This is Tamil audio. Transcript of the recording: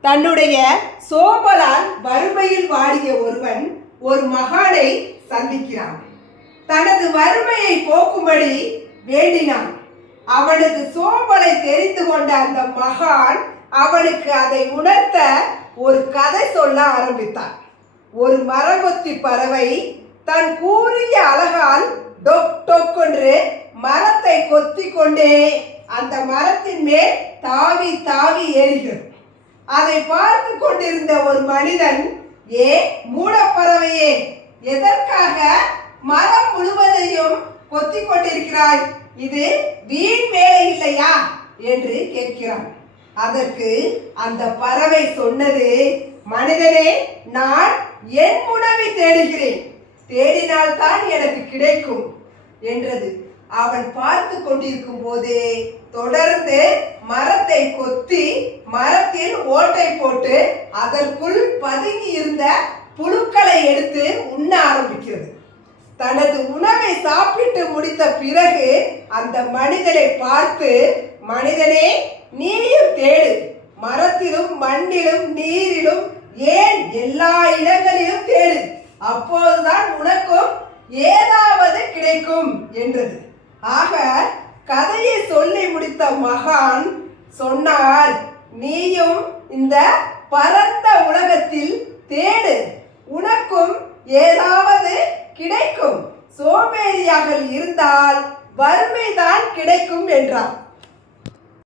தன்னுடைய சோம்பலால் வறுமையில் வாடிய ஒருவன் ஒரு மகானை சந்திக்கிறான். தனது வறுமையை போக்கும்படி வேண்டினான். அவனது சோம்பலை தெரிந்து கொண்ட அந்த மகான் அவனுக்கு அதை உணர்த்த ஒரு கதை சொல்ல ஆரம்பித்தான். ஒரு மரங்கொத்தி பறவை தன் கூறிய அழகால் டொக் டொக் என்று மரத்தை கொத்தி கொண்டே அந்த மரத்தின் மேல் தாவி தாவி ஏறுகிறது அதை பார்த்து கொண்டிருந்த ஒரு மனிதன் ஏ மூடப்பறவையே எதற்காக மரம் முழுவதையும் கொத்தி கொண்டிருக்கிறாய்? இது வீண் வேலை இல்லையா? என்று கேட்கிறான். அதற்கு அந்த பறவை சொன்னது மனிதனே நான் என் உணவை தேடுகிறேன். தேடினால்தான் எனக்கு கிடைக்கும் என்றது. அவன் பார்த்து கொண்டிருக்கும் போதே தொடர்ந்து மரத்தை கொத்தி மரத்தில் ஓட்டை போட்டு அதற்குள் பதுங்கி இருந்த புழுக்களை எடுத்து உண்ண ஆரம்பிக்கிறது. தனது உணவை சாப்பிட்டு முடித்த பிறகு அந்த மனிதனை பார்த்து மனிதனே நீயும் தேடு. மரத்திலும் மண்ணிலும் நீரிலும் ஏன் எல்லா இடங்களிலும் தேடு. அப்போதுதான் உனக்கும் ஏதாவது கிடைக்கும் என்றது. ஆக கதையை சொல்லி முடித்த மகான் சொன்னார் நீயும் இந்த பரந்த உலகத்தில் தேடு. உனக்கும் ஏதாவது கிடைக்கும். சோம்பேறியாக இருந்தால் வறுமைதான் கிடைக்கும் என்றார்.